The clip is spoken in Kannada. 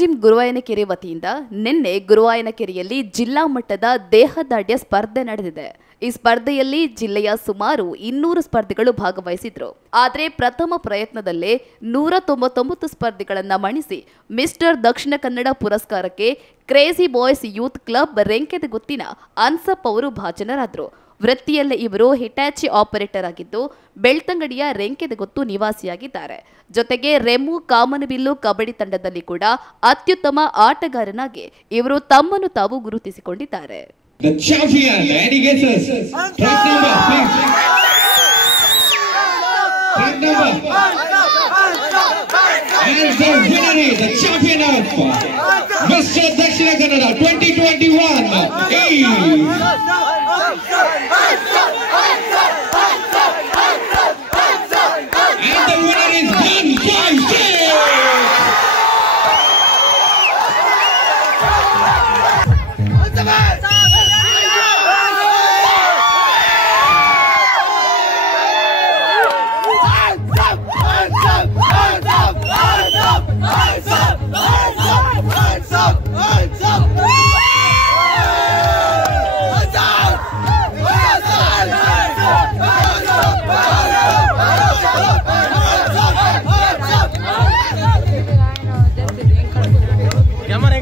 ಟೀಮ್ ಗುರುವಾಯನಕೆರೆ ವತಿಯಿಂದ ನಿನ್ನೆ ಗುರುವಾಯನಕೆರೆಯಲ್ಲಿ ಜಿಲ್ಲಾ ಮಟ್ಟದ ದೇಹದಾಢ್ಯ ಸ್ಪರ್ಧೆ ನಡೆದಿದೆ. ಈ ಸ್ಪರ್ಧೆಯಲ್ಲಿ ಜಿಲ್ಲೆಯ ಸುಮಾರು 200 ಸ್ಪರ್ಧಿಗಳು ಭಾಗವಹಿಸಿದ್ರು. ಆದರೆ ಪ್ರಥಮ ಪ್ರಯತ್ನದಲ್ಲೇ 199 ಸ್ಪರ್ಧಿಗಳನ್ನು ಮಣಿಸಿ ಮಿಸ್ಟರ್ ದಕ್ಷಿಣ ಕನ್ನಡ ಪುರಸ್ಕಾರಕ್ಕೆ ಕ್ರೇಜಿ ಬಾಯ್ಸ್ ಯೂತ್ ಕ್ಲಬ್ ರೆಂಕೆದಗುತ್ತಿನ ಅನ್ಸಪ್ ಅವರು ಭಾಜನರಾದರು. ವೃತ್ತಿಯಲ್ಲೇ ಇವರು ಹಿಟಾಚಿ ಆಪರೇಟರ್ ಆಗಿದ್ದು ಬೆಳ್ತಂಗಡಿಯ ರೆಂಕೆದಗುತ್ತು ನಿವಾಸಿಯಾಗಿದ್ದಾರೆ. ಜೊತೆಗೆ ರೆಮು ಕಾಮನಬಿಲ್ಲು ಕಬಡ್ಡಿ ತಂಡದಲ್ಲಿ ಕೂಡ ಅತ್ಯುತ್ತಮ ಆಟಗಾರನಾಗಿ ಇವರು ತಮ್ಮನ್ನು ತಾವು ಗುರುತಿಸಿಕೊಂಡಿದ್ದಾರೆ. The champion, any guesses? Track number, please. Track number. And the winner is the champion of Mr. Dakshina Kannada 2021 and the winner is Gun 5-6. Camera